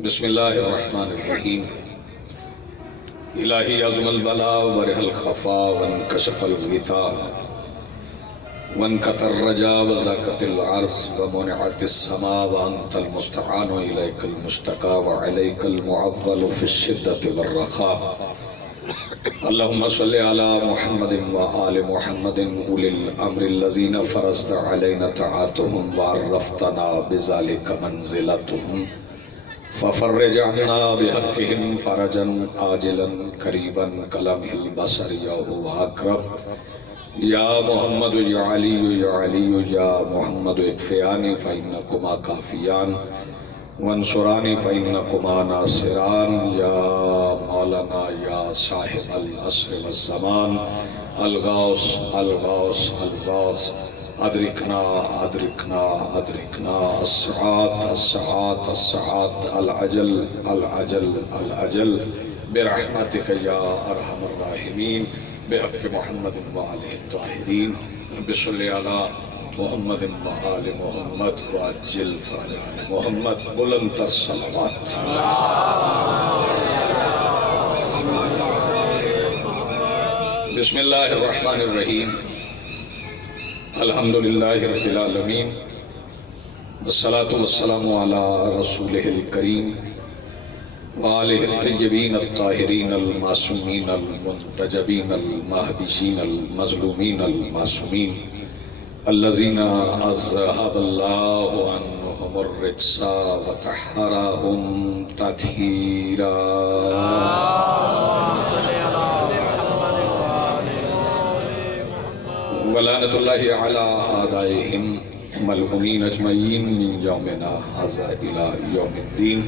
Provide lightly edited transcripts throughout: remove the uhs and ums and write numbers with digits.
بسم اللہ الرحمن الرحیم الہی عظم البلا ورح الخفا وانکشف الغطاء وانکتر الرجا وزاکت العرض ومنعت السماء وانت المستعان الیک المشتقى وعلیک المعول فی الشدت والرخاء اللہم صلی علی محمد وآل محمد اولی الامر الذین فرضت علینا طاعتهم وعرفتنا بذلک منزلتهم ففرج عنا بحقهم فرجا عاجلا قریبا کلمہ البصر یا هو اقرب یا محمد یا علی یا علی یا محمد اکفیانی فإنکما کافیان وانصرانی فإنکما ناصران یا مولانا یا صاحب العصر والزمان الغوث الغوث الغوث ادرکنا ادرکنا ادرکنا السعاد السعاد السعاد العجل العجل العجل برحمتک یا ارحم الراحمین بحق محمد وآلہ الطاہرین بصلی علی محمد وآل محمد وعجل فرج محمد بلند الصلوات بسم اللہ الرحمن الرحیم الحمدللہ رب العالمین والصلاة والسلام علی رسولہ الکریم وآلہ الطیبین الطاہرین المعصومین المنتجبین المہدیین المظلومین المعصومین الذین اذہب اللہ عنہم الرجس وطہرہم تطہیرا ولعنت اللہ علی اعدائہم ملعونین اجمعین من یومنا ھذا الی یوم الدین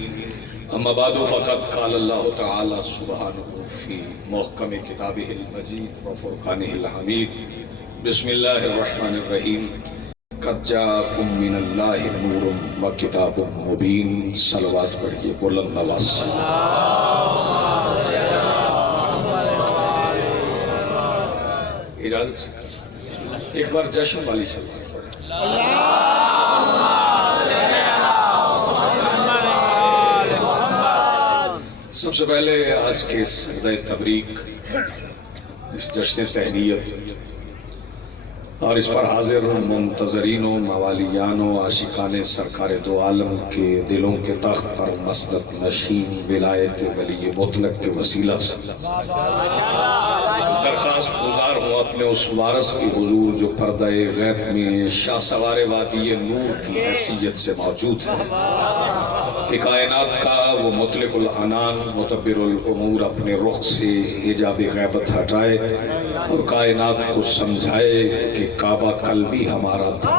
اما بعد فقد قال اللہ تعالی سبحانہ فی محکم کتابہ المجید وفرقانہ الحمید بسم اللہ الرحمن الرحیم قد جاءکم من اللہ نور وکتاب مبین صلوات پڑھئے بلند آواز سے اجازت سے ایک بار جشن والی صلوات پڑھیں سب سے پہلے آج کے سجدہ تبریک اس جشن تہنیت اور اس پر حاضر منتظرین و موالیان و عاشقان سرکار دو عالم کے دلوں کے تخت پر مسند نشین ولایت ولی مطلق کے وسیلہ سے درخواست گزار ہوں اپنے اس وارث کی حضور جو پردہ غیب میں شاہ سوار وادی نور کی حیثیت سے موجود ہے کہ کائنات کا وہ مطلق العنان مدبر الامور اپنے رخ سے حجاب غیبت ہٹائے اور کائنات کو سمجھائے کہ کعبہ کل بھی ہمارا تھا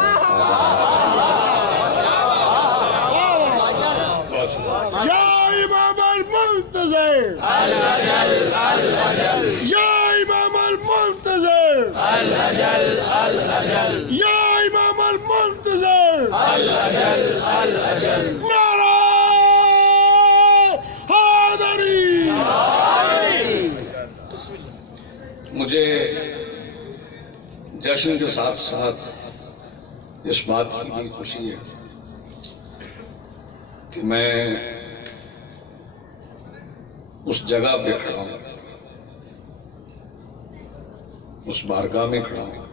یا امام المنتظر العجل العجل یا امام المنتظر العجل العجل یا امام المنتظر العجل العجل نعرہ حیدری مجھے جشن کے ساتھ ساتھ اس بات کی بھی خوشی ہے کہ میں اس جگہ پہ کھڑا ہوں اس بارگاہ میں کھڑا ہوں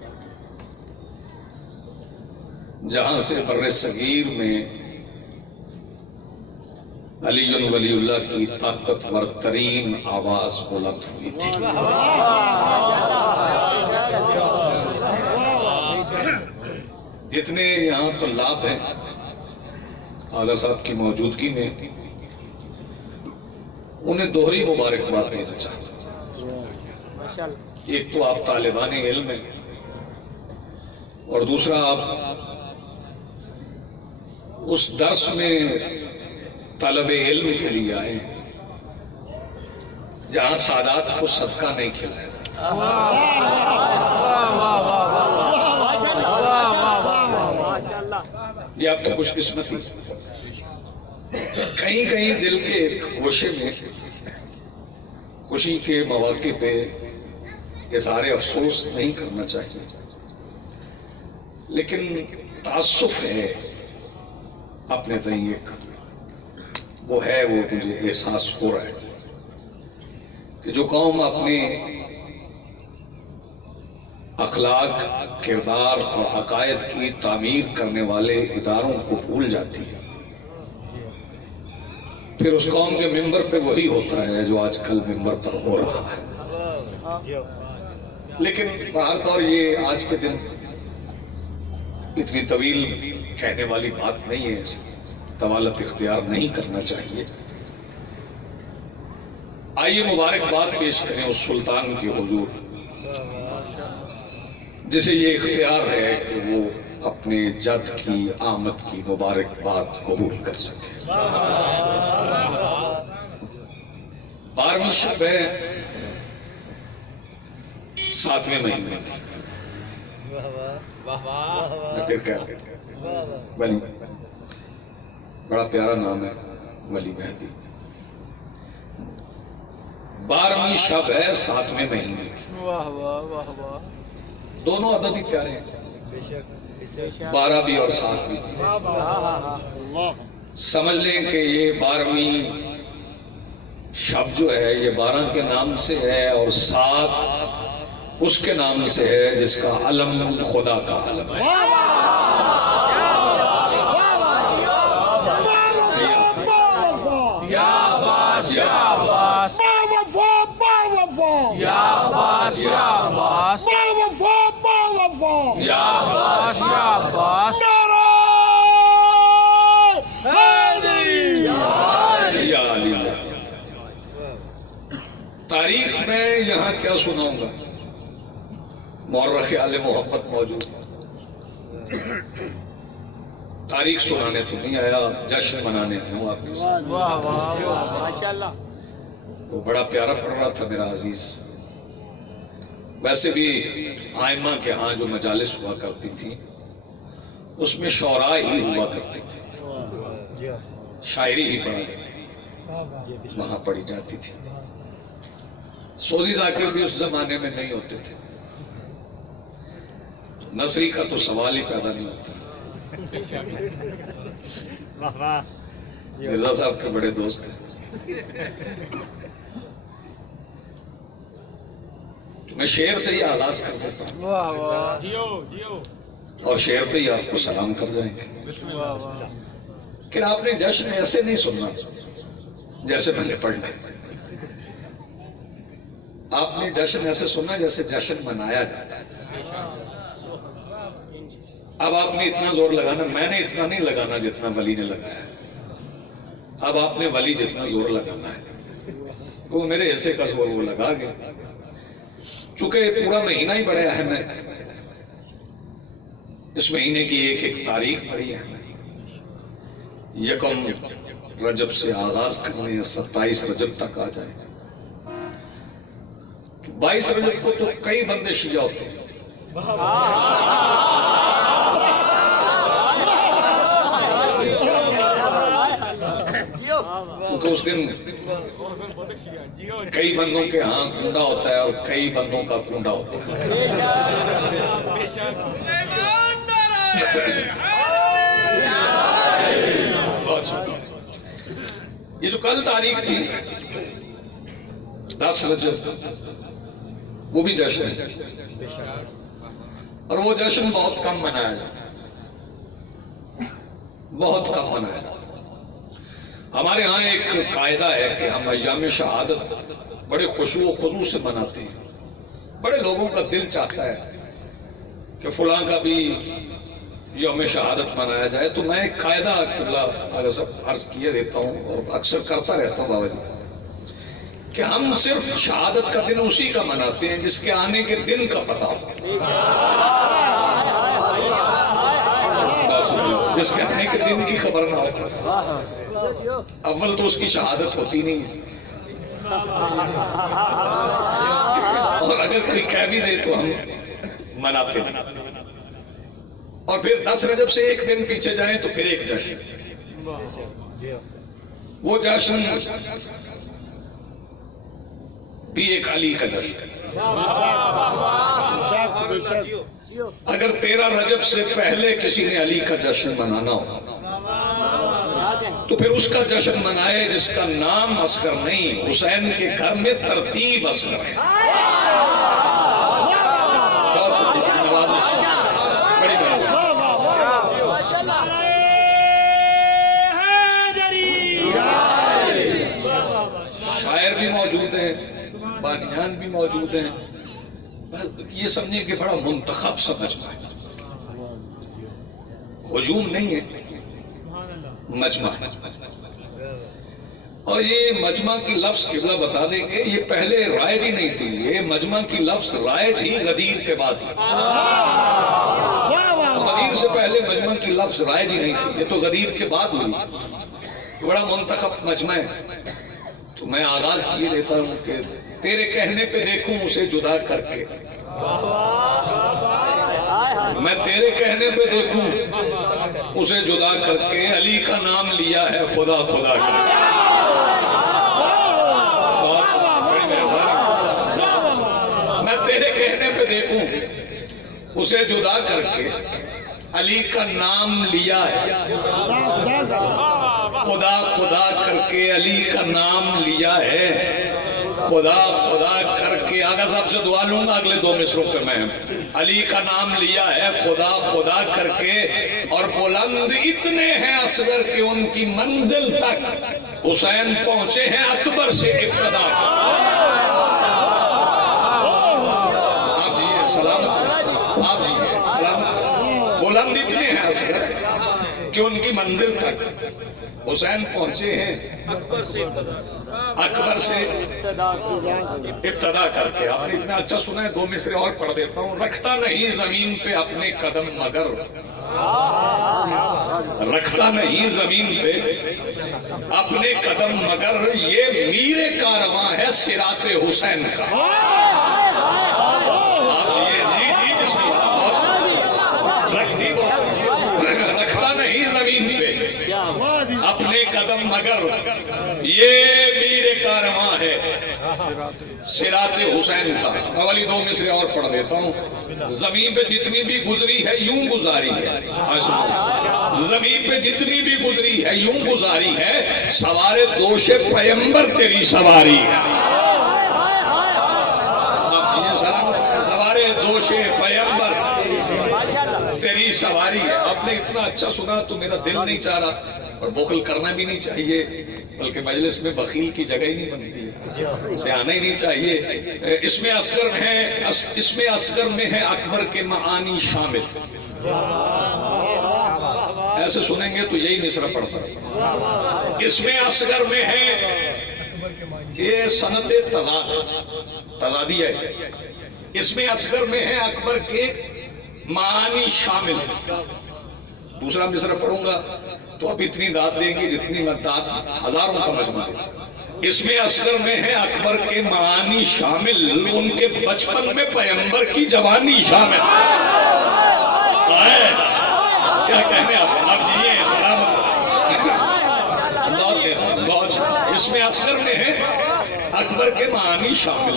جہاں سے بر صغیر میں علی ولی اللہ کی طاقتور ترین آواز بلند ہوئی تھی اتنے یہاں تو لابھ ہیں آغا صاحب کی موجودگی میں انہیں دوہری مبارکباد دینا چاہتا ایک تو آپ طالبان علم ہیں اور دوسرا آپ اس درس میں طلب علم کے لیے آئے ہیں جہاں سادات کو صدقہ نہیں کھلایا یہ آپ تو خوش قسمتی کہیں کہیں دل کے ایک گوشے میں خوشی کے مواقع پہ اظہار افسوس نہیں کرنا چاہیے لیکن تعصف ہے اپنے تئیں ایک وہ ہے، وہ مجھے احساس ہو رہا ہے کہ جو قوم اپنے اخلاق، کردار اور عقائد کی تعمیر کرنے والے اداروں کو بھول جاتی ہے، پھر اس قوم کے ممبر پہ وہی ہوتا ہے جو آج کل ممبر پر ہو رہا ہے۔ لیکن بہر طور یہ آج کے دن اتنی طویل کہنے والی بات نہیں ہے، طوالت اختیار نہیں کرنا چاہیے۔ آئیے مبارکباد پیش کریں اس سلطان کے حضور جسے یہ اختیار ہے کہ وہ اپنے جد کی آمد کی مبارکباد قبول کر سکے۔ 12ویں شب ہے 7ویں مہینے میں، میں پھر کہہ رہا ولی، بڑا پیارا نام ہے ولی مہدی۔ 12ویں شب ہے 7ویں مہینے کی، دونوں عدد ہی پیارے ہیں، 12 بھی اور 7 بھی۔ سمجھ لیں کہ یہ 12ویں شب جو ہے یہ 12 کے نام سے ہے اور 7 اس کے نام سے ہے جس کا علم خدا کا علم ہے۔ تاریخ میں یہاں کیا سناؤں گا، مورخ آل محمد موجود، تاریخ سنانے تو نہیں آیا، جشن منانے ہوں آپ کے ساتھ۔ وہ بڑا پیارا پڑھ رہا تھا میرا عزیز۔ ویسے بھی آئمہ کے ہاں جو مجالس ہوا کرتی تھی اس میں شعراء ہی ہوا کرتے تھے، شاعری ہی وہاں پڑھی جاتی تھی۔ سوزی ذاکر بھی اس زمانے میں نہیں ہوتے تھے، نثری کا تو سوال ہی پیدا نہیں ہوتا۔ مرزا صاحب کے بڑے دوست ہیں، میں شعر سے ہی آغاز کر دیتا ہوں اور شعر پہ ہی آپ کو سلام کر جائیں گے کہ آپ نے جشن ایسے نہیں سننا جیسے میں نے پڑھنا، آپ نے جشن ایسے سننا جیسے جشن منایا جاتا ہے۔ اب آپ نے اتنا زور لگانا، میں نے اتنا نہیں لگانا جتنا ولی نے لگایا، اب آپ نے ولی جتنا زور لگانا ہے وہ میرے حصے کا زور وہ لگا گیا۔ چونکہ پورا مہینہ ہی بڑا اہم ہے، اس مہینے کی ایک ایک تاریخ بڑی ہے، یکم رجب سے آغاز کرنے 27 رجب تک آ جائے، 22 رجب کو تو کئی بندے شیعہ ہوتے ہیں، کیونکہ اس دن کئی بندوں کے ہاں کنڈا ہوتا ہے اور کئی بندوں کا کنڈا ہوتا ہے۔ یہ جو کل تاریخ تھی 10 رجب، وہ بھی جشن ہے اور وہ جشن بہت کم منایا جاتا ہے، بہت کم منایا جاتا ہے۔ ہمارے ہاں ایک قاعدہ ہے کہ ہم ایام شہادت بڑے خشوع و خضوع سے مناتے ہیں، بڑے لوگوں کا دل چاہتا ہے کہ فلاں کا بھی یوم شہادت منایا جائے، تو میں ایک قاعدہ عرض کیے دیتا ہوں اور اکثر کرتا رہتا ہوں بابا جی، کہ ہم صرف شہادت کا دن اسی کا مناتے ہیں جس کے آنے کے دن کا پتہ ہو، جس کے آنے کے دن کی خبر نہ ہو۔ اول تو اس کی شہادت ہوتی نہیں ہے، اور اگر کوئی کہہ بھی دے تو ہم مناتے ہیں، اور پھر 10 رجب سے ایک دن پیچھے جائیں تو پھر ایک جشن، وہ جشن بھی ایک علی کا جشن۔ اگر 13 رجب سے پہلے کسی نے علی کا جشن منانا ہو تو پھر اس کا جشن منائے جس کا نام اصغر نہیں، حسین کے گھر میں ترتیب اصغر ہے۔ بہت شکریہ، نوازش، بڑی مہربانی۔ شاعر بھی موجود ہیں، بانیان بھی موجود ہیں، یہ سمجھیں کہ بڑا منتخب سا مجمع ہے، ہجوم نہیں ہے، مجمع ہے۔ اور یہ مجمع کی لفظ قبلہ بتا دیں گے، یہ پہلے رائج ہی نہیں تھی، یہ مجمع کی لفظ رائج ہی غدیر کے بعد ہے۔ غدیر سے پہلے مجمع کی لفظ رائج ہی نہیں تھی، یہ تو غدیر کے بعد ہوئی۔ بڑا منتخب مجمع ہے۔ تو میں آغاز کیے دیتا ہوں کہ تیرے کہنے پہ دیکھوں اسے جدا کر کے، میں تیرے کہنے پہ دیکھوں اسے جدا کر کے، علی کا نام لیا ہے خدا خدا کر کے۔ میں تیرے کہنے پہ دیکھوں اسے جدا کر کے، علی کا نام لیا ہے خدا خدا کر کے، علی کا نام لیا ہے خدا خدا کر کے۔ آگا صاحب سے دعا لوں گا اگلے 2 مصروں پہ میں، علی کا نام لیا ہے خدا خدا کر کے، اور بلند اتنے ہیں اصغر کہ ان کی منزل تک حسین پہنچے ہیں اکبر سے ابتدا۔ آپ جیئے سلامت، آپ جیئے سلامت۔ بلند اتنے ہیں اصغر کہ ان کی منزل تک حسین پہنچے ہیں اکبر سے ابتدا کر کے۔ آپ نے اتنا اچھا سنا ہے، 2 مصرے اور پڑھ دیتا ہوں۔ رکھتا نہیں زمین پہ اپنے قدم مگر، رکھتا نہیں زمین پہ اپنے قدم مگر، یہ میر کارواں ہے صراط حسین کا۔ آپ جی بسم اللہ، رکھتا نہیں زمین پہ اپنے قدم مگر، یہ میر کارواں ہے صراط حسین کا۔ اولی 2 مصرے اور پڑھ دیتا ہوں۔ زمین پہ جتنی بھی گزری ہے یوں گزاری ہے، زمین پہ جتنی بھی گزری ہے یوں گزاری ہے، سوارے دوش پیمبر تیری سواری ہے۔ سوارے دوش پیمبر تیری سواری ہے۔ آپ نے اتنا اچھا سنا تو میرا دل نہیں چاہ رہا، اور بخل کرنا بھی نہیں چاہیے، بلکہ مجلس میں بخیل کی جگہ ہی نہیں بنتی، اسے آنا ہی نہیں چاہیے۔ اس میں اصغر میں ہے اکبر کے معانی شامل۔ ایسے سنیں گے تو یہی مصرع پڑھتا ہے۔ اس میں اصغر میں ہے یہ سند تضادی ہے، اس میں اصغر میں ہے اکبر کے معانی شامل۔ دوسرا مصرع پڑھوں گا تو اب اتنی داد دیں گی جتنی میں داد ہزاروں کا مجمع دیتا ہوں۔ اس میں اصغر میں ہے اکبر کے معانی شامل، ان کے بچپن میں پیمبر کی جوانی شامل۔ کیا کہنے آپ جیئے سلامت۔ اس میں اصغر میں ہے اکبر کے معانی شامل،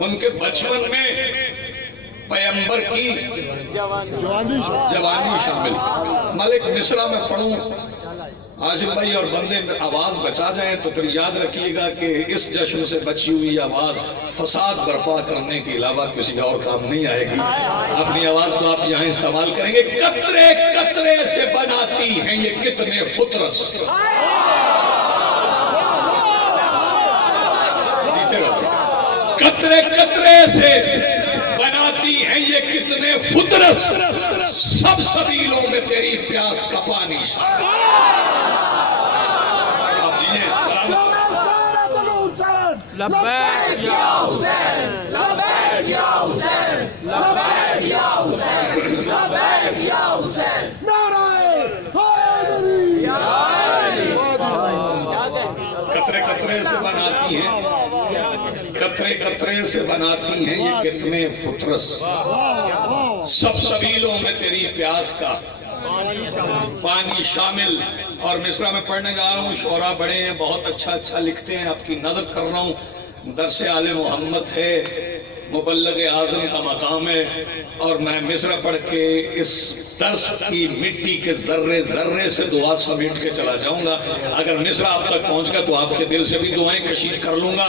ان کے بچپن میں پیمبر کی جوانی شامل۔ ملک مصرع میں پڑھوں، عاشق بھائی اور بندے میں آواز بچا جائیں تو پھر یاد رکھیے گا کہ اس جشن سے بچی ہوئی آواز فساد برپا کرنے کے علاوہ کسی اور کام نہیں آئے گی۔ اپنی آواز کو آپ یہاں استعمال کریں گے۔ قطرے قطرے سے بناتی ہیں یہ کتنے فطرس، قطرے قطرے سے بناتی ہیں یہ کتنے فطرس، سب سبیلوں میں تیری پیاس کا پانی شامل۔ آپ جیئے سلامت۔ لبیک یا حسین، لبیک یا حسین، لبیک یا حسین، لبیک یا حسین، نعرہ حیدری، قطرے قطرے سے بناتی ہیں، قطرے قطرے سے بناتی ہیں یہ کتنے فطرس، سب سبیلوں میں تیری پیاس کا پانی شامل۔ اور مصرع میں پڑھنے جا رہا ہوں، شعراء بڑے ہیں، بہت اچھا لکھتے ہیں، آپ کی نظر کر رہا ہوں۔ درس آل محمد ہے، مبلغ اعظم کا مقام ہے، اور میں مصرع پڑھ کے اس درس کی مٹی کے ذرے ذرے سے دعا سمیٹ کے چلا جاؤں گا۔ اگر مصرع آپ تک پہنچ گیا تو آپ کے دل سے بھی دعائیں کشید کر لوں گا۔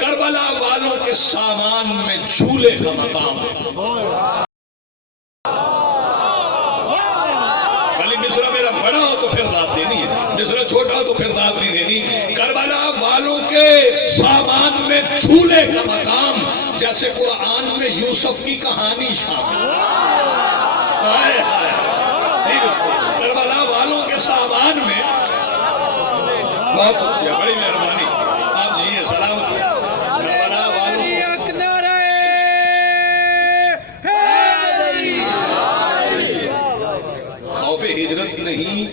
کربلا والوں کے سامان میں جھولے کا مقام ہے۔ بھلی مصرع میرا بڑا ہو تو پھر داد دینی ہے، مصرع چھوٹا ہو تو پھر داد نہیں دینی۔ کربلا والوں کے سامان میں جھولے کا مقام، جیسے قرآن میں یوسف کی کہانی شامل۔ کربلا والوں کے سامان میں، بہت شکریہ، بڑی مہربانی، آپ جی سلامت ہیں۔ کربلا والوں خوف ہجرت نہیں،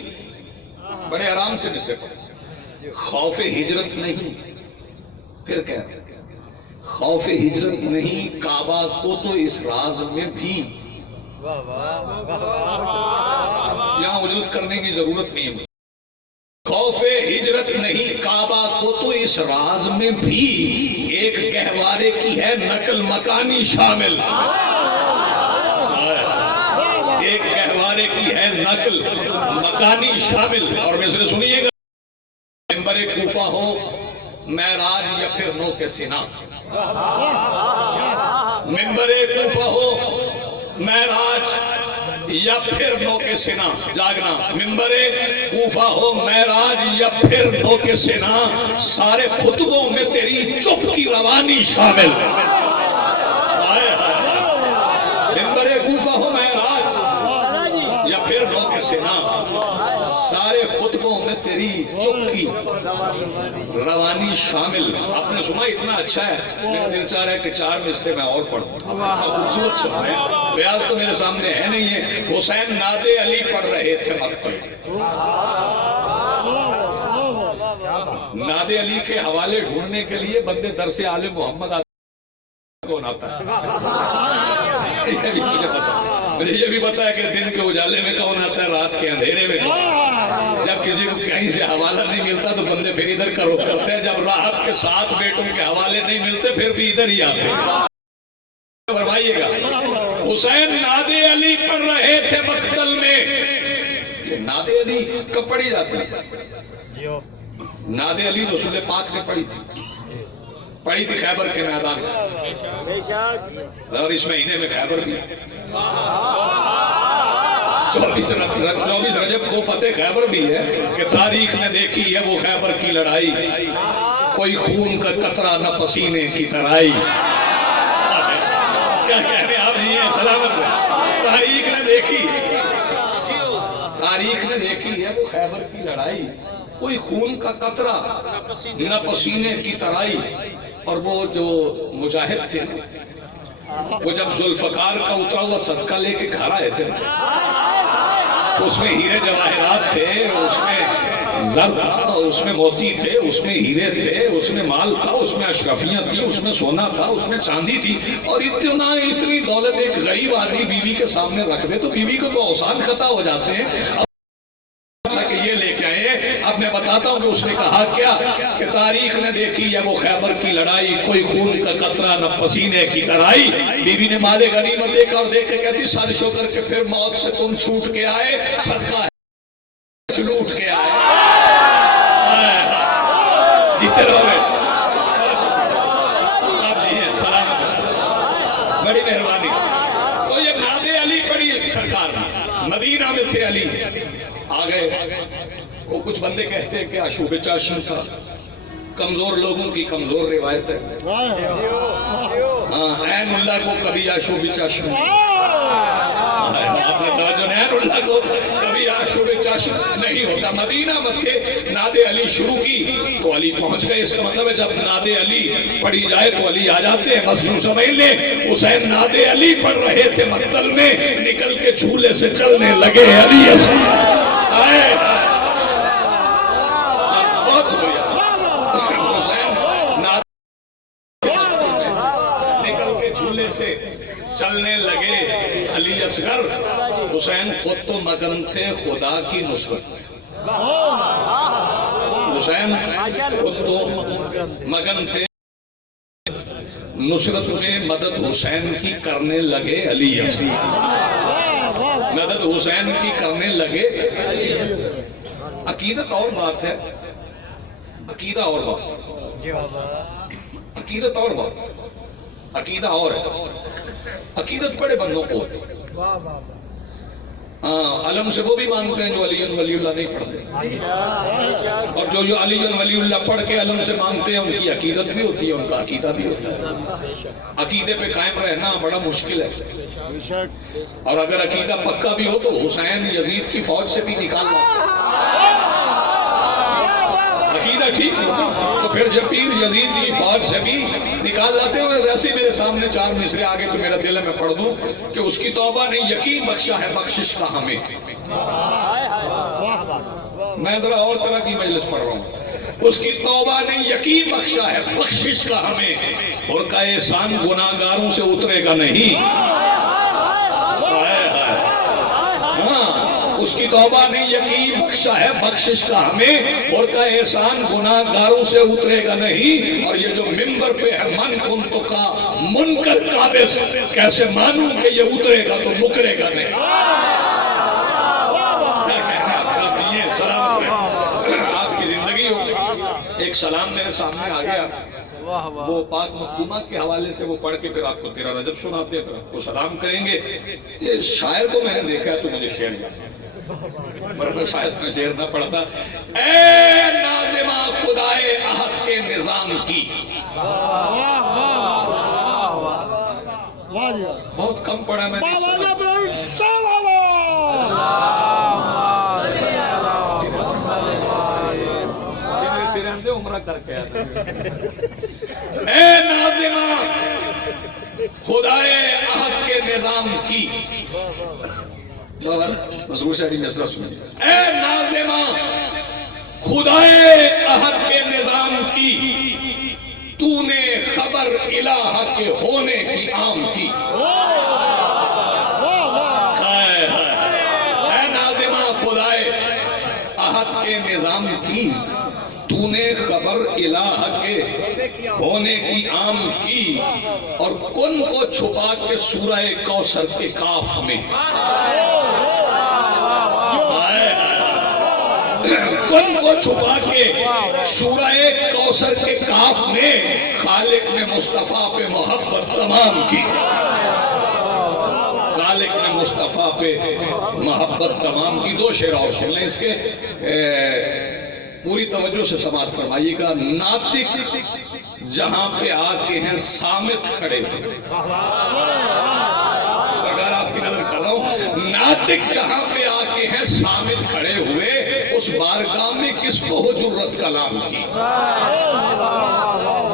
بڑے آرام سے مصرع پڑھیں، خوف ہجرت نہیں، پھر کیا خوف ہجرت نہیں، کعبہ کو تو اس راز میں بھی یہاں اجرت کرنے کی ضرورت نہیں ہے۔ خوف ہجرت نہیں، کعبہ کو تو اس راز میں بھی ایک گہوارے کی ہے نقل مکانی شامل۔ ایک گہوارے کی ہے نقل مکانی شامل۔ اور مصرع سنیے گا، منبر کوفہ ہو معراج یا پھر نو کے سنا، منبر کوفہ ہو معراج یا پھر نو کے سنا، جاگنا، منبر کوفہ ہو معراج یا پھر نو کے سنا، سارے خطبوں میں تیری چپ کی روانی شامل۔ منبر کوفہ ہو معراج یا پھر نو کے سنا، سارے خطبوں میں تیری چپ کی روانی شامل۔ آپ نے سنا اتنا اچھا ہے، میرا دل چاہ رہا ہے کہ 4 مصرے میں اور پڑھوں، خوبصورت سنا ہے، بیاض تو میرے سامنے ہے نہیں ہے۔ حسین ناد علی پڑھ رہے تھے مقتل، ناد علی کے حوالے ڈھونڈنے کے لیے بندے درس آل محمد کون آتا ہے؟ یہ بھی مجھے پتا ہے، مجھے یہ بھی پتا ہے کہ دن کے اجالے میں کون آتا ہے، رات کے اندھیرے میں کون۔ جب کسی کو کہیں سے حوالہ نہیں ملتا تو بندے پھر ادھر کا رخ کرتے ہیں، جب راحت کے 7 بیٹوں کے حوالے نہیں ملتے پھر بھی ادھر ہی آتے ہیں۔ فرمائیے گا، حسین ناد علی پڑھ رہے تھے مقتل میں۔ یہ ناد علی کب پڑھی جاتی ہے؟ ناد علی رسول پاک نے پڑھی تھی خیبر کے میدان میں، اور اس مہینے میں خیبر بھی 24 رجب کو فتح خیبر بھی ہے کہ تاریخ نے دیکھی ہے وہ خیبر کی لڑائی، کوئی خون کا قطرہ نہ پسینے کی ترائی۔ کیا کہہ رہے آپ یہ سلامت ہے، تاریخ نے دیکھی ہے وہ خیبر کی لڑائی، کوئی خون کا قطرہ نہ پسینے کی ترائی۔ اور وہ جو مجاہد تھے، وہ جب ذوالفقار کا اترا ہوا صدقہ لے کے گھر آئے تھے، اس میں ہیرے جواہرات تھے، اس میں زر تھا، اس میں موتی تھے، اس میں ہیرے تھے، اس میں مال تھا، اس میں اشرفیاں تھی، اس میں سونا تھا، اس میں چاندی تھی، اور اتنی دولت ایک غریب آدمی بیوی کے سامنے رکھ دے تو بیوی کو تو اوسان خطا ہو جاتے ہیں۔ کہ یہ لے کے آئے، اب میں بتاتا ہوں کہ اس نے کہا کیا کہ تاریخ نے دیکھی ہے وہ خیبر کی لڑائی، کوئی خون کا قطرہ نہ پسینے کی ترائی۔ بیوی نے مال غنیمت دیکھا اور دیکھ کے کہتی سازش ہو کر کے پھر موت سے تم چھوٹ کے آئے، صدقہ ہے لوٹ کے آئے۔ جیتے رہو، آپ جی ہیں سلامت، بڑی مہربانی۔ تو یہ ناد علی پڑھی سرکار نے، مدینہ میں تھے علی، آ گئے۔ وہ کچھ بندے کہتے ہیں کہ آشوب چاشن تھا، کمزور لوگوں کی کمزور روایت ہے۔ ہاں، عین اللہ کو کبھی آشوب چاشن، آپ نے توجہ نہیں، عین اللہ کو کبھی آشوب چاشن نہیں ہوتا۔ مدینہ میں تھے، ناد علی شروع کی تو علی پہنچ گئے۔ اس کا مطلب ہے جب ناد علی پڑھی جائے تو علی آ جاتے ہیں۔ بس یوں سمجھ لیں، حسین ناد علی پڑھ رہے تھے مقتل میں، نکل کے چولہے سے چلنے لگے علی آئے۔ بہت شکریہ۔ حسین ناد نکل کے چولہے سے چلنے لگے علی اصغر۔ حسین خود تو مگن تھے خدا کی نصرت میں، حسین خود تو مگن تھے نصرت میں مدد حسین کی کرنے لگے علی یزید، مدد حسین کی کرنے لگے۔ عقیدت اور بات ہے، عقیدہ اور بات، عقیدت اور بات، عقیدہ اور ہے۔ عقیدت بڑے بندوں کو ہوتی ہے، ہاں علم سے وہ بھی مانگتے ہیں جو علی ولی اللہ نہیں پڑھتے، اور جو علی ولی اللہ پڑھ کے علم سے مانگتے ہیں ان کی عقیدت بھی ہوتی ہے، ان کا عقیدہ بھی ہوتا ہے۔ عقیدے پہ قائم رہنا بڑا مشکل ہے، اور اگر عقیدہ پکا بھی ہو تو حسین یزید کی فوج سے بھی نکالنا، عقیدہ ٹھیک ہے تو پھر جب پیر یزید کی فوج سے بھی نکال لاتے ہوئے، ویسے میرے سامنے 4 مصرے آگے تو میرا دل ہے میں پڑھ دوں کہ اس کی توبہ نے یقین بخشا ہے بخشش کا ہمیں۔ میں ذرا اور طرح کی مجلس پڑھ رہا ہوں، اس کی توبہ نے یقین بخشا ہے بخشش کا ہمیں، اور کا احسان گناہگاروں سے اترے گا نہیں۔ اس کی توبہ نے یقین بخشا ہے بخشش کا ہمیں، اور کا احسان گناہگاروں سے اترے گا نہیں۔ اور یہ جو ممبر پہ ہے من کنت کا منکر قابض، کیسے مانوں کہ یہ اترے گا تو مکرے گا نہیں۔ آپ کی زندگی ہو، ایک سلام میرے سامنے آ گیا، وہ پاک مخدومہ کے حوالے سے وہ پڑھ کے پھر آپ کو 13 رجب سناتے ہیں، پھر آپ کو سلام کریں گے۔ یہ شاعر کو میں نے دیکھا ہے تو مجھے شعر یاد ہے، ورنہ شاید میں شعر نہ پڑھتا۔ اے ناظمہ خدائے احد کے نظام کی، بہت کم پڑھا میں نے، عمرہ کر کے آیا۔ اے ناظمہ خدائے احد کے نظام کی، مصروف شاعری مصرع سنیے۔ اے ناظمہ خدائے احد کے نظام کی، تو نے خبر الہ کے ہونے کی عام کی۔ اے ناظمہ خدائے احد کے نظام کی، تو نے خبر الہ کے ہونے کی عام کی، اور کن کو چھپا کے سورہ کوثر کے کاف میں، کن کو چھپا کے سورہ کوثر کے کاف میں، خالق نے مصطفیٰ پہ محبت تمام کی، خالق نے مصطفیٰ پہ محبت تمام کی۔ 2 شعر اور سن لیں اس کے، پوری توجہ سے سماعت فرمائیے گا۔ ناطق جہاں پہ آ کے ہیں سامت کھڑے ہوئے، اگر آپ کی نظر کر رہا ہوں، ناطق جہاں پہ آ کے ہیں سامت کھڑے ہوئے، اس بارگاہ میں کس کو ہو جرت کلام کی۔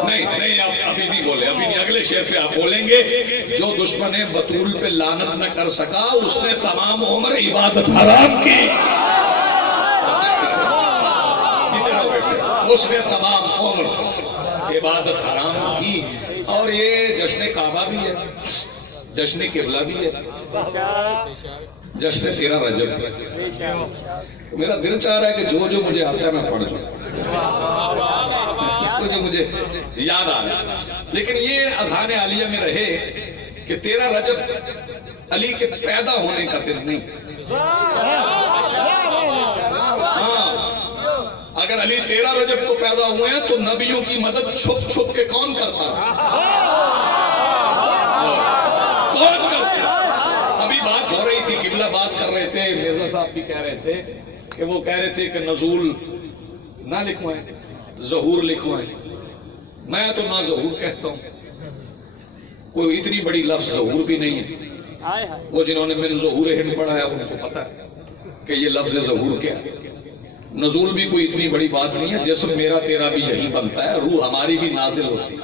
نہیں آپ ابھی نہیں بولے، ابھی نہیں، اگلے شعر پہ آپ بولیں گے۔ جو دشمن بطول پہ لعنت نہ کر سکا، اس نے تمام عمر عبادت حرام کی، اس نے تمام عمر عبادت حرام کی۔ اور یہ جشن کعبہ بھی ہے، جشن قبلہ بھی ہے، جشن 13 رجب بھی ہے۔ میرا دل چاہ رہا ہے کہ جو مجھے آتا ہے میں پڑھ جاؤں، جو مجھے یاد آ رہا ہے، لیکن یہ اذہان عالیہ میں رہے کہ 13 رجب علی کے پیدا ہونے کا دن نہیں۔ اگر علی 13 رجب کو پیدا ہوئے ہیں تو نبیوں کی مدد چھپ چھپ کے کون کرتا ہے؟ کون کرتا؟ ابھی بات ہو رہی تھی، قبلہ بات کر رہے تھے، مرزا صاحب بھی کہہ رہے تھے کہ وہ کہہ رہے تھے کہ نزول نہ لکھوائیں، ظہور لکھوائیں۔ میں تو نہ ظہور کہتا ہوں، کوئی اتنی بڑی لفظ ظہور بھی نہیں ہے۔ وہ جنہوں نے من ظہور ہند پڑھا ہے ان کو پتا ہے کہ یہ لفظ ظہور کیا ہے۔ نزول بھی کوئی اتنی بڑی بات نہیں ہے، جسم میرا تیرا بھی یہی بنتا ہے، روح ہماری بھی نازل ہوتی ہے،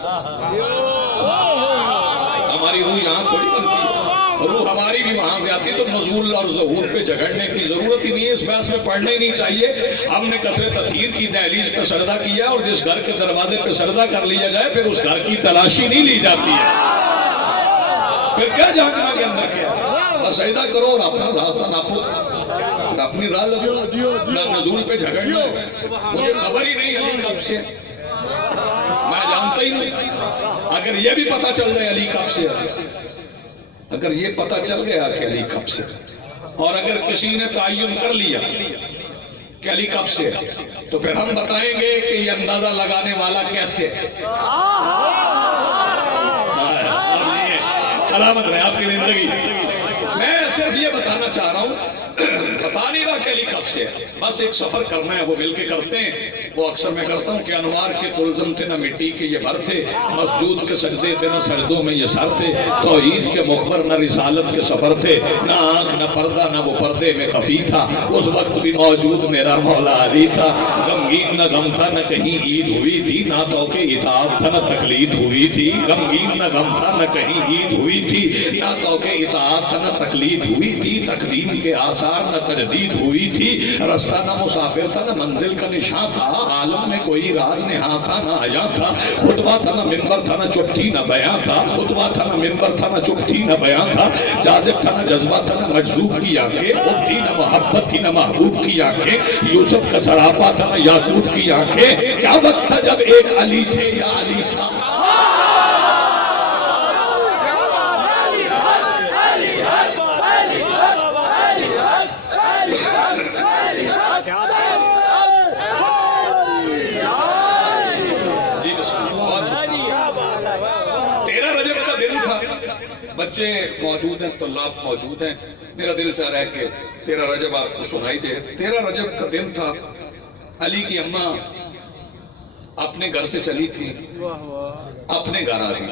ہماری روح یہاں تھوڑی بنتی ہے، روح ہماری بھی وہاں سے آتی ہے۔ تو نزول اور ظہور پہ جھگڑنے کی ضرورت ہی نہیں ہے، اس بحث میں پڑھنا ہی نہیں چاہیے۔ ہم نے کثرت تطہیر کی دہلیز پہ سجدہ کیا، اور جس گھر کے دروازے پہ سجدہ کر لیا جائے پھر اس گھر کی تلاشی نہیں لی جاتی ہے، پھر کیا جھانکنا کے اندر کیا، بس سجدہ کرو اور اپنا راستہ ناپو، اپنی راہ لگو، نہ نزول پہ جھگڑنا ہے۔ مجھے خبر ہی نہیں علی کب سے میں جانتا ہی نہیں. اگر یہ بھی پتا چل جائے علی کب سے ہے، اگر یہ پتا چل گیا کہ علی کب سے، اور اگر کسی نے تعین کر لیا کہ علی کب سے ہے، تو پھر ہم بتائیں گے کہ یہ اندازہ لگانے والا کیسے ہے. سلامت رہے آپ کی زندگی. میں صرف یہ بتانا چاہ رہا ہوں، بتا نہیں رہا کہ علی کب سے ہے، بس ایک سفر کرنا ہے، وہ مل کے کرتے ہیں. وہ اکثر میں کرتا ہوں کہ انوار کے تلزم تھے نہ مٹی کے یہ بھر تھے، مسجود کے سجدے تھے نہ سجدوں میں یہ سر تھے، توحید کے مخبر نہ رسالت کے سفر تھے، نہ آنکھ نہ پردہ نہ وہ پردے میں خفی تھا. اس وقت بھی موجود میرا مولا علی تھا. غمگین نہ غم تھا نہ کہیں عید ہوئی تھی، نہ تو کہ اطاعت تھا نہ تقلید ہوئی تھی. غمگین نہ غم تھا نہ کہیں عید ہوئی تھی، نہ تو کہ اطاعت تھا نہ تقلید ہوئی تھی. تقدیم کے آثار نہ تجدید ہوئی تھی. رستہ نہ مسافر تھا نہ منزل کا نشاں تھا. عالم میں کوئی راز نہاں تھا نہ آیا تھا. خطبہ تھا نہ منبر تھا نہ چپ تھی نہ بیان تھا. خطبہ تھا نہ منبر تھا نہ چپ تھی نہ بیان تھا. جاذب تھا نہ جذبہ تھا نہ مجذوب کی آنکھیں. خود تھی نہ محبت تھی نہ محبوب کی آنکھیں. یوسف کا سراپا تھا نہ یاقوت کی آنکھیں. کیا وقت تھا جب ایک علی تھے یا علی تھا. بچے موجود ہیں، طلاب موجود ہیں. میرا دل چاہ رہا ہے کہ 13 رجب آپ کو سنائی دے. 13 رجب کا دن تھا. علی کی اماں اپنے گھر سے چلی تھی، اپنے گھر آ گئی.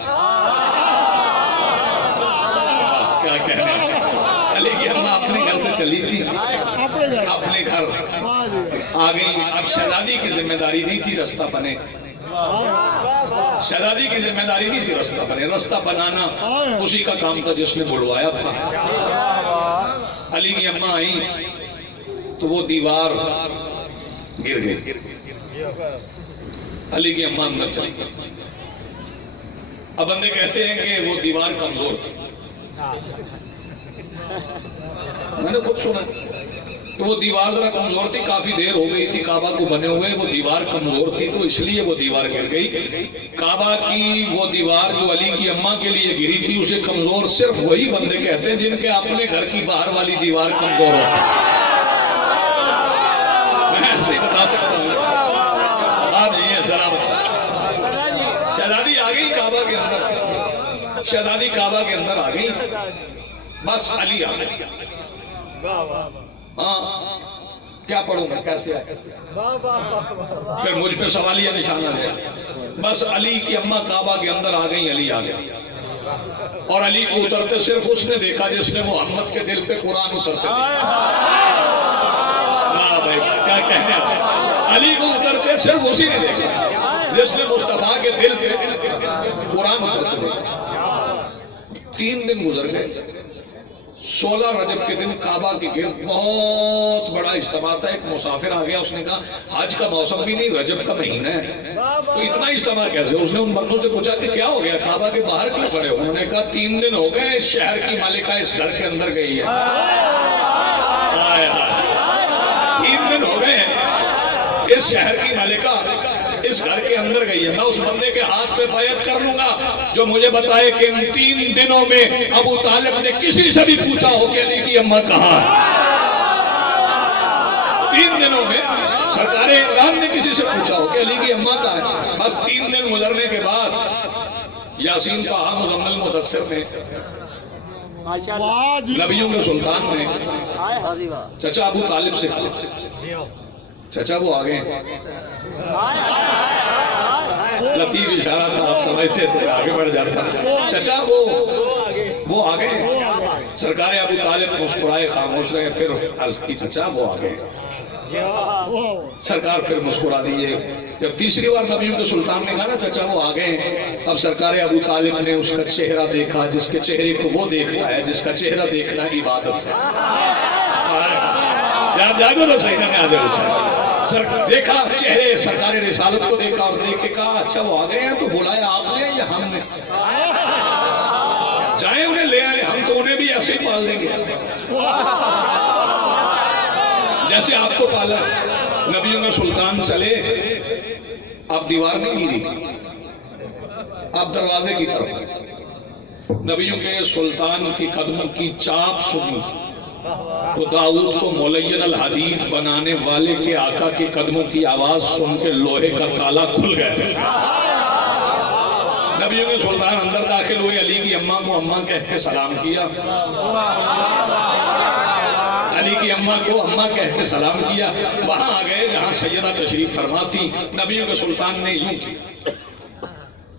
کیا کہنا ہے. علی کی اماں اپنے گھر سے چلی تھی، اپنے گھر آ گئی. اب شہزادی کی ذمہ داری نہیں تھی رستہ بنے. شہزادی کی ذمہ داری نہیں تھی رستہ بنے. رستہ بنانا اسی کا کام تھا جس نے بلوایا تھا. علی کی اماں آئی تو وہ دیوار گر گئی. علی کی اماں اندر چلی گئی. اب بندے کہتے ہیں کہ وہ دیوار کمزور تھی. میں نے خود سنا تو وہ دیوار ذرا کمزور تھی. کافی دیر ہو گئی تھی کعبہ کو بنے ہوئے. وہ دیوار کمزور تھی تو اس لیے وہ دیوار گر گئی. کعبہ کی وہ دیوار جو علی کی اماں کے لیے گری تھی، اسے کمزور صرف وہی بندے کہتے ہیں جن کے اپنے گھر کی باہر والی دیوار کمزور ہوتی ہے. میں ایسے ہی بتا سکتا ہوں. آپ جی سلامت. شہزادی آ گئی کعبہ کے اندر. شہزادی کعبہ کے اندر آ گئی. بس علی آ گئی. ہاں کیا پڑھوں گا کیسے آئے. پھر مجھ پہ سوالیہ نشانہ دیا. بس علی کی اماں کعبہ کے اندر آ گئی. علی آ گئی اور علی کو اترتے صرف اس نے دیکھا جس نے محمد کے دل پہ قرآن اترتے دیکھا. بھائی کیا کہنے ہیں. علی کو اترتے صرف اسی نے دیکھا جس نے مصطفیٰ کے دل پہ قرآن اترتے دیکھا. 3 دن گزر گئے. 16 رجب کے دن کعبہ کے گرد بہت بڑا اجتماع تھا. ایک مسافر آ گیا. اس نے کہا حج کا موسم بھی نہیں، رجب کا مہینہ ہے، تو اتنا اجتماع کیسے. اس نے ان مردوں سے پوچھا کہ کیا ہو گیا، کعبہ کے باہر کیوں کھڑے ہو. انہوں نے کہا 3 دن ہو گئے اس شہر کی مالکہ اس گھر کے اندر گئی ہے. 3 دن ہو گئے اس شہر کی مالکہ اس گھر کے اندر گئی ہے. میں اس بندے کے ہاتھ پہ بیعت کر لوں گا جو مجھے بتائے کہ ان 3 دنوں میں ابو طالب نے کسی سے بھی پوچھا ہو کہ علی کی اماں کہاں ہے. 3 دنوں میں سرکار اعلان نے کسی سے پوچھا ہو کہ علی کی اماں کہاں ہے. بس 3 دن گزرنے کے بعد یاسین کا مزمل مدثر نے، نبیوں کے سلطان نے چچا ابو طالب سے کہا. چچا وہ آگے لطیف اشارہ تھا، آپ سمجھتے تھے آگے بڑھ جاتا. چچا وہ آگے. سرکار ابو طالب مسکرائے، خاموش رہے. پھر عرض کی چچا وہ آگے. سرکار پھر مسکرا دیئے. جب تیسری بار نبیوں کے سلطان نے کہا نا چچا وہ آگے، اب سرکار ابو طالب نے اس کا چہرہ دیکھا جس کے چہرے کو وہ دیکھتا ہے جس کا چہرہ دیکھنا عبادت ہے. آپ جاگو تو صحیح نہ آدھے اسے دیکھا چہرے سرکار رسالت کو دیکھا اور دیکھ کے کہا اچھا وہ آ گئے ہیں تو بلایا آپ نے یا ہم نے. جائیں انہیں لے آئے، ہم تو انہیں بھی ایسے ہی پال دیں گے جیسے آپ کو پالا. نبیوں میں سلطان چلے. اب دیوار نہیں گری، آپ دروازے کی طرف آئے، نبیوں کے سلطان کی قدموں کی چاپ سنی تو داؤد کو ملین الحدید بنانے والے کے آقا کے قدموں کی آواز سن کے لوہے کا تالا کھل گئے۔ نبیوں کے سلطان اندر داخل ہوئے، علی کی اماں کو اماں کہہ کے سلام کیا، علی کی اماں کو اماں کہہ کے سلام کیا، وہاں آ گئے جہاں سیدہ تشریف فرماتی، نبیوں کے سلطان نے یوں کیا،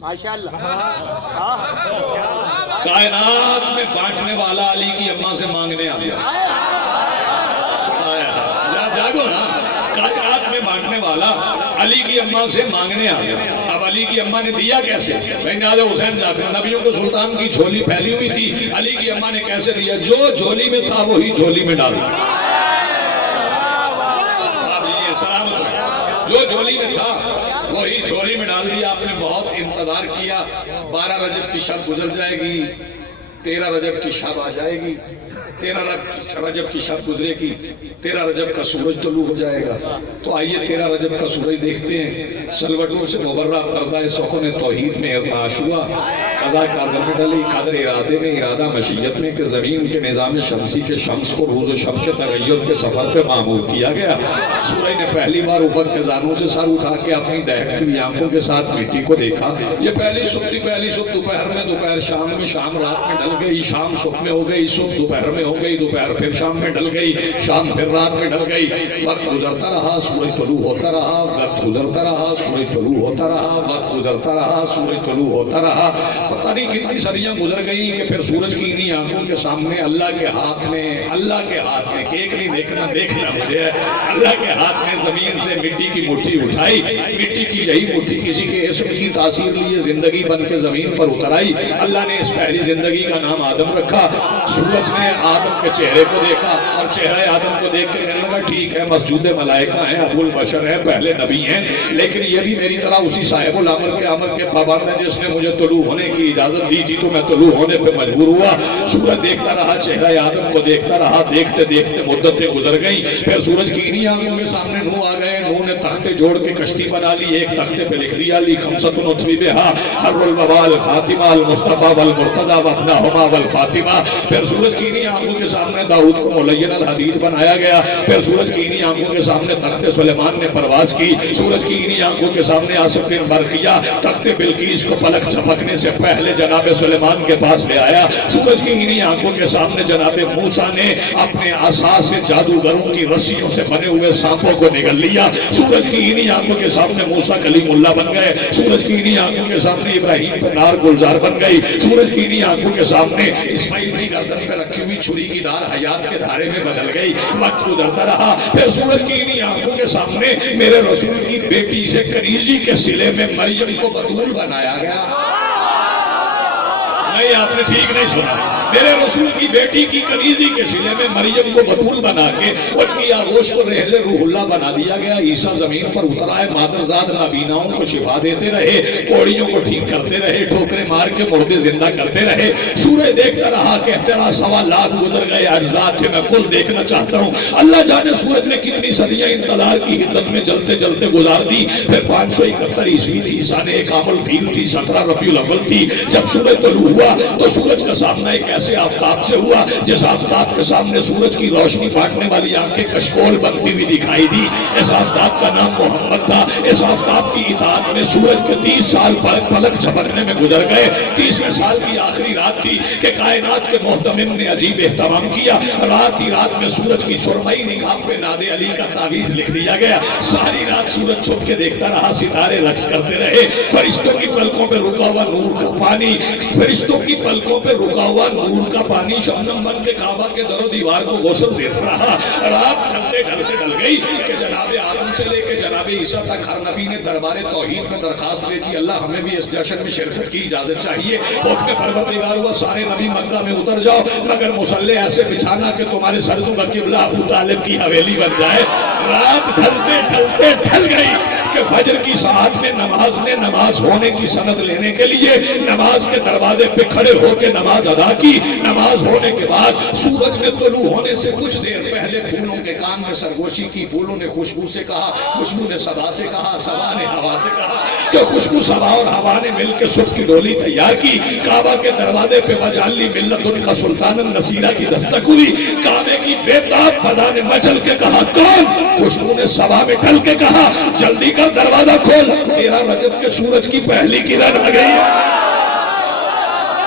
ماشاءاللہ کائنات میں بانٹنے والا علی کی اماں سے مانگنے آ گیا، جاگو نا، کائنات میں بانٹنے والا علی کی اماں سے مانگنے آ گیا۔ اب علی کی اماں نے دیا کیسے؟ سیدنا حسین جا کر، نبیوں کو سلطان کی جھولی پھیلی ہوئی تھی، علی کی اماں نے کیسے دیا؟ جو جھولی میں تھا وہی جھولی میں ڈال دیا۔ آپ یہ سلامت رہے، جو جھولی میں تھا وہی جھولی میں ڈال دیا۔ آپ نے بہت انتظار کیا، 12 رجب کی شب گزر جائے گی، 13 رجب کی شب آ جائے گی، 13 رجب کی شب گزرے گی، 13 رجب کا سورج طلوع ہو جائے گا۔ تو آئیے 13 رجب کا سورج دیکھتے ہیں۔ سلوٹوں سے مبرہ پردہ سخن توحید میں ارتعاش ہوا، قضا قدر میں ڈلی، قدر ارادے میں، ارادہ مشیت میں، کہ زمین کے نظام شمسی کے شمس کو روز و شب کے تغیر کے سفر پہ معمول کیا گیا۔ سورج نے پہلی بار افق کے زانوں سے سر اٹھا کے اپنی دہکتی ہوئی آنکھوں کے ساتھ مٹی کو دیکھا۔ یہ پہلی صبح تھی، پہلی صبح دوپہر میں، دوپہر شام میں، شام رات میں ڈل گئی، شام صبح میں ہو گئی، صبح دوپہر میں ہو گئی، دوپہر پھر شام میں ڈل گئی، شام پھر رات میں ڈل گئی۔ وقت گزرتا رہا، سورج طلوع ہوتا رہا، وقت گزرتا رہا، سورج طلوع ہوتا رہا، وقت گزرتا رہا، سورج طلوع ہوتا رہا۔ پتہ نہیں کتنی صدیاں گزر گئی کہ پھر سورج کی انہی آنکھوں کے سامنے اللہ کے ہاتھ نے کیک نہیں دیکھنا، دیکھنا مجھے، اللہ کے ہاتھ نے زمین سے مٹی کی مٹھی اٹھائی، مٹی کی یہی مٹھی کسی کے اسم کی تاثیر لیے زندگی بن کے زمین پر اتر آئی۔ اللہ نے اس پہلی زندگی کا نام آدم رکھا۔ سورج نے آدم کے چہرے کو دیکھا اور چہرہ آدم کو دیکھ کے کہنے لگا ٹھیک ہے، مسجود ملائکہ ہیں، ابو البشر ہیں، پہلے نبی ہیں، لیکن یہ بھی میری طرح اسی صاحب الامر کے پابند ہے جس نے مجھے طلوع ہونے کی اجازت دی تھی، تو میں طلوع ہونے پہ مجبور ہوا۔ سورج دیکھتا رہا، چہرہ آدم کو دیکھتا رہا، دیکھتے دیکھتے مدتیں گزر گئیں۔ پھر سورج کی انہی آنکھوں کے سامنے نوح آ گئے۔ نوح نے تختے جوڑ کے کشتی بنا لی، ایک تختے پہ لکھ دیا لی خمسۃ نطفیبہا حر البوال فاطمہ المصطفیٰ والمرتضیٰ وابنہما والفاطمہ۔ پھر سورج کی انہی آنکھوں کے سامنے داؤد کو ملین الحدید بنایا گیا۔ پھر سورج کی انہی آنکھوں کے سامنے تخت سلیمان نے پرواز کی۔ سورج کی انہی آنکھوں کے سامنے آصف بن برقیہ تخت بلقیس کو پلک جھپکنے سے پہلے جناب سلیمان کے پاس لے آیا۔ سورج کی انہی آنکھوں کے سامنے جناب موسیٰ نے اپنے عصا سے جادوگروں کی رسیوں سے بنے ہوئے سانپوں کو نگل لیا۔ سورج کی انہی آنکھوں کے سامنے موسیٰ کلیم اللہ بن گئے۔ سورج کی انہی آنکھوں کے سامنے ابراہیم پہ نار گلزار بن گئی۔ سورج کی انہی آنکھوں کے سامنے اسماعیل کی گردن پہ رکھی ہوئی چھری کی دار حیات کے دھارے میں بدل گئی۔ وقت گزرتا رہا، پھر سورج کی انہی آنکھوں کے سامنے میرے رسول کی بیٹی سے کنیزی کے صلے میں مریم کو بطول بنایا گیا۔ نہیں، آپ نے ٹھیک نہیں سنا، میرے رسول کی بیٹی کی کنیزی کے صلے میں مریم کو بطول بنا کے ان کی آغوش کو رحل روح اللہ بنا دیا گیا۔ عیسیٰ زمین پر اتر آئے، مادرزاد نابیناؤں کو شفا دیتے رہے، کوڑیوں کو ٹھیک کرتے رہے، ٹھوکرے مار کے مردے زندہ کرتے رہے۔ سورج دیکھتا رہا، کہتے رہا 1.25 لاکھ گزر گئے، اجزاء تھے، میں کل دیکھنا چاہتا ہوں۔ اللہ جانے سورج نے کتنی صدیاں انتظار کی حدت میں جلتے جلتے گزار دی۔ پھر 571 عیسوی تھی، سال عام الفیل تھی، 17 ربیع الاول تھی، جب سورج طلوع ہوا تو سورج کا سامنا ایک ایسے آفتاب سے ہوا جس آفتاب کے سامنے سورج کی روشنی بانٹنے والی آنکھیں کشکول بنتی ہوئی دکھائی دی۔ اس آفتاب کا نام محمد تھا۔ اس آفتاب کی اطاعت میں سورج کے 30 سال پلک جھپکنے میں گزر گئے۔ 30ویں سال کی آخری رات تھی کہ کائنات کے محتمم نے عجیب اہتمام کیا۔ رات ہی رات میں سورج کی سرمئی نگاہ پہ ناد علی کا تعویذ لکھ دیا گیا۔ ساری رات سورج چھپ کے دیکھتا رہا، ستارے رقص کرتے رہے، فرشتوں کی پلکوں پہ رکا ہوا نور کا پانی، فرشتوں کی پلکوں پہ رکا ہوا نور کا پانی شبنم بن کے کعبہ کے در و دیوار کو غسل دیتا رہا۔ رات ڈھلتے ڈھلتے ڈل گئی کہ جناب آدم سے لے کے جناب عیسیٰ تک ہر نبی نے دربار توحید میں درخواست بھیجی، اللہ ہمیں بھی اس جشن میں شرکت کی اجازت چاہیے۔ حکم پروردگار ہوا، سارے نبی مکہ میں اتر جاؤ، مگر مصلی ایسے بچھانا کہ تمہارے سرزوں کا قبلہ ابو طالب کی حویلی بن جائے۔ رات ڈھلتے ڈھلتے ڈھل گئی کہ فجر کی ساعت میں نماز نے نماز ہونے کی سند لینے کے لیے نماز کے دروازے پہ کھڑے ہو کے نماز ادا کی۔ نماز ہونے کے بعد سورج میں طلوع ہونے سے کچھ دیر پہلے پھولوں کے کان میں سرگوشی کی، پھولوں نے خوشبو سے کہا، خوشبو نے صبا سے کہا، صبا نے ہوا سے کہا، کہ خوشبو صبا اور ہوا نے مل کے صبح کی ڈولی تیار کی، کعبہ کے دروازے پہ وجعلنی من لدنک سلطانا نصیرا کی دستک ہوئی، کعبے کی بےتاب فضا نے مچل کے کہا کون؟ خوشبو نے صبا میں ٹل کے کہا جلدی کر دروازہ کھول، 13 رجب کے سورج کی پہلی کرن آ گئی ہے۔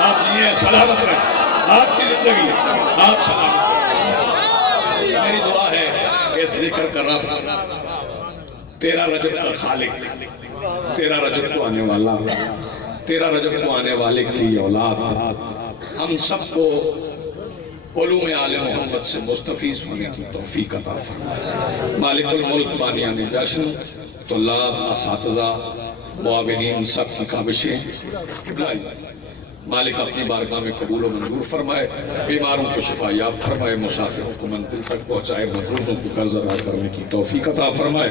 آپ جیئے سلامت رہیں، آپ کی زندگی آپ سلامت رہیں۔ میری دعا ہے کہ اس ذکر کا رب 13 رجب کا خالق، 13 رجب کو آنے والا، 13 رجب کو آنے والے کی اولاد ہم سب کو علوم آل محمد سے مستفیض ہونے کی توفیق عطا فرمائے۔ مالک الملک بانیان جشن، طلاب، اساتذہ، معاونین سب کی کاوشیں مالک اپنی بارگاہ میں قبول و منظور فرمائے، بیماروں کو شفا یاب فرمائے، مسافروں کو منزل تک پہنچائے، مقروضوں کو قرض ادا کرنے کی توفیق عطا فرمائے،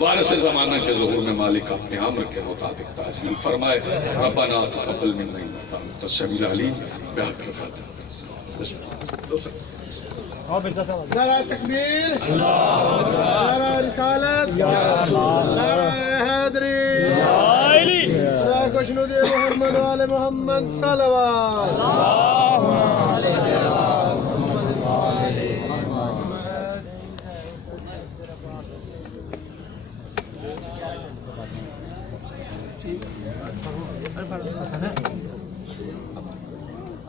وارث زمانہ کے ظہور میں مالک اپنے امر کے مطابق تعجیل فرمائے۔ ربنا تقبل منا انک انت السمیع العلیم بحق الفاتحہ۔ نعرہ تکبیر، نعرہ رسالت، نعرہ حیدری، نعرہ کشنود محمد و آل محمد صلوات۔